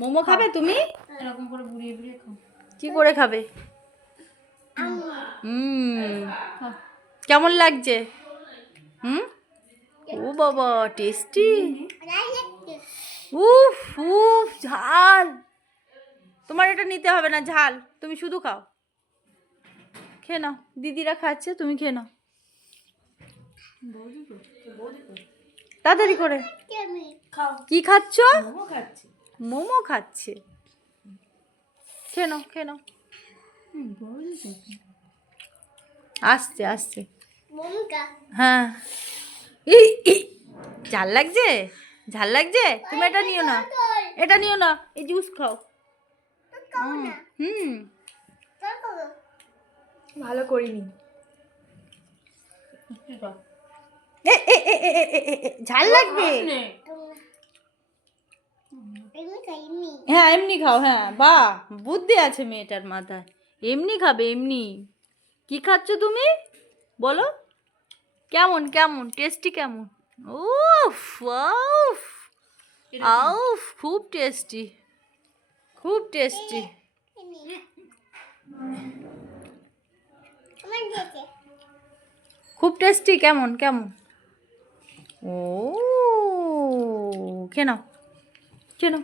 মোমো খাবে তুমি? এরকম করে বুড়িয়ে বুড়িয়ে খাও। কি করে খাবে? কেমন লাগছে? ও বাবা, টেস্টি। উফ উফ, ঝাল। তোমার এটা নিতে হবে না, ঝাল। তুমি শুধু খাও। খেয়ে নাও, দিদিরা খাচ্ছে, তুমি খেয়ে নাও তাড়াতাড়ি করে। কি খাচ্ছ? মোমো খাচ্ছে। খেয়ে নাও, খেয়ে নাও। আসছে আসছে। হ্যাঁ, ঝাল লাগছে, ঝাল লাগছে। তুমি এটা নিও না, এটা নিও না, এই জুস খাও। ভালো করিনি। ঝাল লাগবে। হ্যাঁ, এমনি খাও। হ্যাঁ, বাহ, বুদ্ধি আছে মেয়েটার মাথায়। এমনি খাবে, এমনি। কি খাচ্ছ তুমি বলো? কেমন কেমন টেস্টি কেমন? উফ আউফ আউফ, খুব টেস্টি, খুব টেস্টি। খুব টেস্টি। কেমন কেমন? ও, খেয়ে নাও, খেয়ে নাও।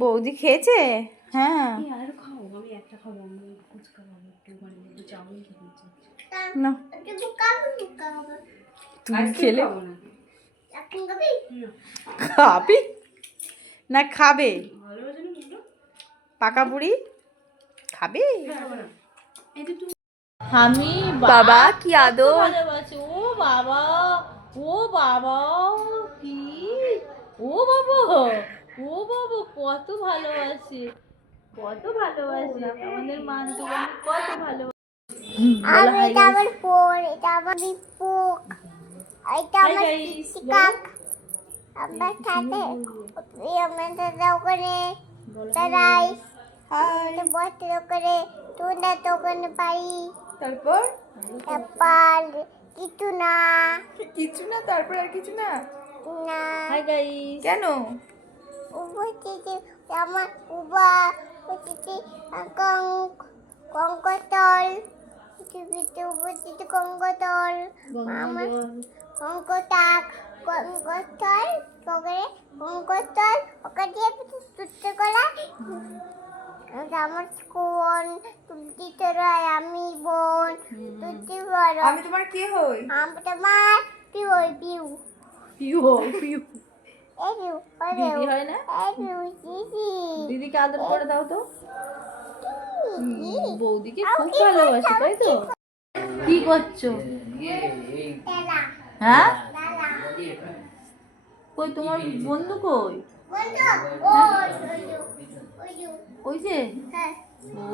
বৌদি খেয়েছে? হ্যাঁ, আমি একটা খাবো, আমি ফুচকা খাবো, একটু একটু চাউমিন খেতে। না, তুমি খেলে খাবি না? খাবে পাকা বুড়ি খাবে। আমি বাবা কি আদর ভালোবাসি। ও বাবা, ও বাবা, কি, ও বাবা, ও বাবা, কত ভালোবাসে, কত ভালোবাসে আমাদের মান্তু, কত ভালোবাসে। এটা আমার ফোন, এটা আমার বিপুক, এটা আমার কাক। আমার সাথে আমাদের দোকানে তারাই বসে দোকানে তোমরা দোকানে পাই। তারপর কিছু না, কিছু না। তারপর আর কিছু না। না, হাই গাইস। কেন? আমার উবা কঙ্কতল, কঙ্কতল, আমার কঙ্কটাক, কঙ্কতল, কঙ্কতল, ওকে দিয়ে তুলতে করা। আমার কোন তুলতে তোরা, আমি বোন তুলতে বড়। আমি তোমার কি হই? আমি তোমার পিউ হই, পিউ পিউ পিউ। দিদি হয় না? দিদিকে আদর করে দাও তো। বৌদিকে খুব ভালোবাসে, তাই তো? কি করছো? হ্যাঁ, কই তোমার বন্ধু কই? ওই যে, ও,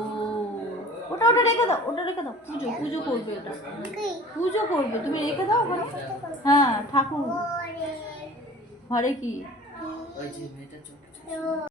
ওটা ওটা রেখে দাও, ওটা রেখে দাও। পুজো পুজো করবে, ওটা পুজো করবে, তুমি রেখে দাও ওখানে। হ্যাঁ, ঠাকুর ঘরে কি